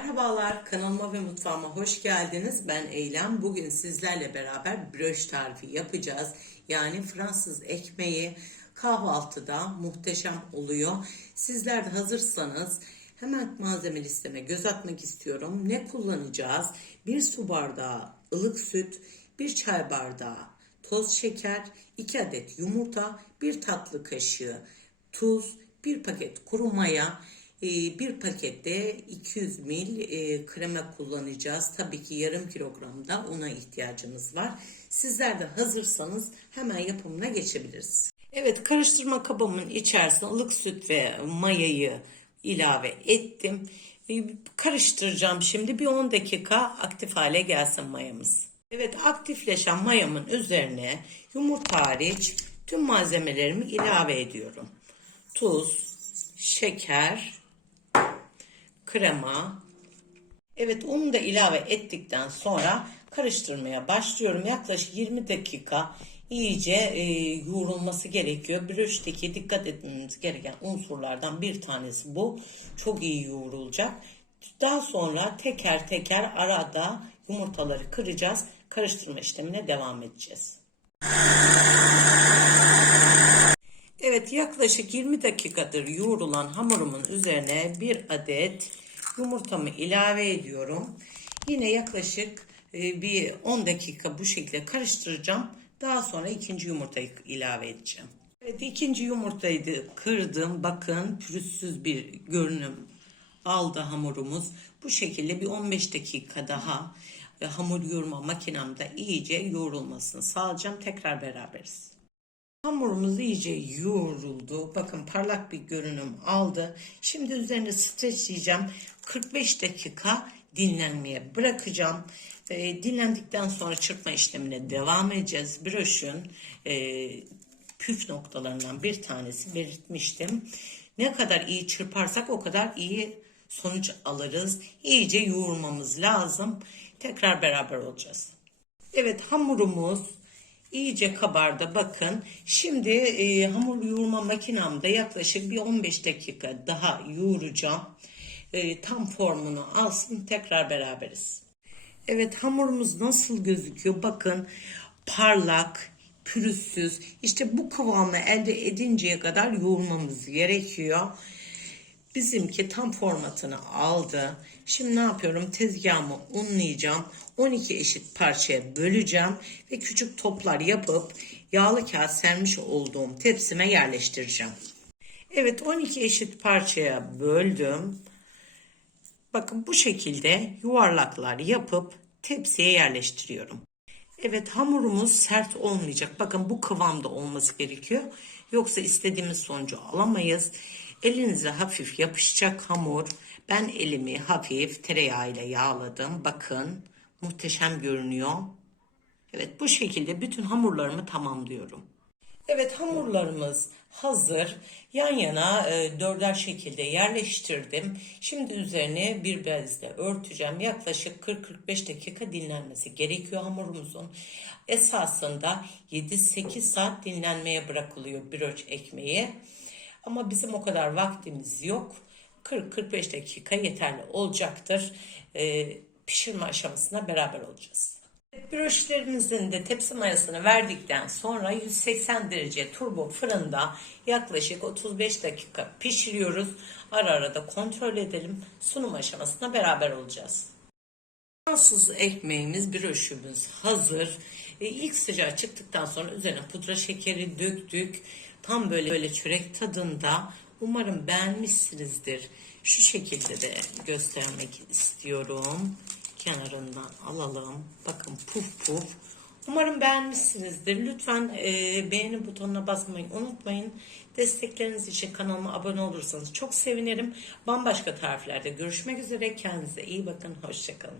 Merhabalar, kanalıma ve mutfağıma hoş geldiniz. Ben Eylem. Bugün sizlerle beraber bröş tarifi yapacağız. Yani Fransız ekmeği kahvaltıda muhteşem oluyor. Sizler de hazırsanız hemen malzeme listeme göz atmak istiyorum. Ne kullanacağız? Bir su bardağı ılık süt, bir çay bardağı toz şeker, 2 adet yumurta, 1 tatlı kaşığı tuz, 1 paket kuru maya, bir pakette 200 mil e, krema kullanacağız. Tabii ki yarım kilogramda una ihtiyacımız var. Sizler de hazırsanız hemen yapımına geçebiliriz. Evet karıştırma kabımın içerisine ılık süt ve mayayı ilave ettim. E, Karıştıracağım şimdi bir 10 dakika aktif hale gelsin mayamız. Evet aktifleşen mayamın üzerine yumurta hariç tüm malzemelerimi ilave ediyorum. Tuz, şeker, krema. Evet onu da ilave ettikten sonra karıştırmaya başlıyorum. Yaklaşık 20 dakika iyice e, yoğrulması gerekiyor. Brioche'deki dikkat etmemiz gereken unsurlardan bir tanesi bu. Çok iyi yoğrulacak. Daha sonra teker teker arada yumurtaları kıracağız. Karıştırma işlemine devam edeceğiz. Evet yaklaşık 20 dakikadır yoğrulan hamurumun üzerine bir adet yumurtamı ilave ediyorum. Yine yaklaşık e, bir 10 dakika bu şekilde karıştıracağım. Daha sonra ikinci yumurtayı ilave edeceğim. Evet ikinci yumurtayı da kırdım. Bakın pürüzsüz bir görünüm aldı hamurumuz. Bu şekilde bir 15 dakika daha e, hamur yoğurma makinemde iyice yoğrulmasını sağlayacağım. Tekrar beraberiz. Hamurumuz iyice yoğruldu. Bakın parlak bir görünüm aldı. Şimdi üzerine streçleyeceğim. 45 dakika dinlenmeye bırakacağım. E, dinlendikten sonra çırpma işlemine devam edeceğiz. Broşun e, püf noktalarından bir tanesi belirtmiştim. Ne kadar iyi çırparsak o kadar iyi sonuç alırız. İyice yoğurmamız lazım. Tekrar beraber olacağız. Evet hamurumuz iyice kabardı bakın. Şimdi e, hamur yoğurma makinamda yaklaşık bir 15 dakika daha yoğuracağım. E, tam formunu alsın tekrar beraberiz. Evet hamurumuz nasıl gözüküyor bakın parlak pürüzsüz işte bu kıvamı elde edinceye kadar yoğurmamız gerekiyor. Bizimki tam formatını aldı. Şimdi ne yapıyorum? Tezgahımı unlayacağım. 12 eşit parçaya böleceğim ve küçük toplar yapıp yağlı kağıt sermiş olduğum tepsime yerleştireceğim. Evet 12 eşit parçaya böldüm. Bakın bu şekilde yuvarlaklar yapıp tepsiye yerleştiriyorum. Evet hamurumuz sert olmayacak. Bakın bu kıvamda olması gerekiyor. Yoksa istediğimiz sonucu alamayız. Elinize hafif yapışacak hamur. Ben elimi hafif tereyağıyla yağladım. Bakın muhteşem görünüyor. Evet bu şekilde bütün hamurlarımı tamamlıyorum. Evet hamurlarımız hazır. Yan yana e, dörder şekilde yerleştirdim. Şimdi üzerine bir bezle örteceğim. Yaklaşık 40-45 dakika dinlenmesi gerekiyor hamurumuzun. Esasında 7-8 saat dinlenmeye bırakılıyor brioche ekmeği. Ama bizim o kadar vaktimiz yok. 40-45 dakika yeterli olacaktır. E, pişirme aşamasına beraber olacağız. Broşlerimizin de tepsi mayasını verdikten sonra 180 derece turbo fırında yaklaşık 35 dakika pişiriyoruz. Ara ara da kontrol edelim. Sunum aşamasına beraber olacağız. Fransız ekmeğimiz, broşümüz hazır. E, ilk sıcağı çıktıktan sonra üzerine pudra şekeri döktük. Tam böyle böyle çörek tadında. Umarım beğenmişsinizdir. Şu şekilde de göstermek istiyorum. Kenarından alalım. Bakın puf puf. Umarım beğenmişsinizdir. Lütfen e, beğeni butonuna basmayı unutmayın. Destekleriniz için kanalıma abone olursanız çok sevinirim. Bambaşka tariflerde görüşmek üzere. Kendinize iyi bakın. Hoşçakalın.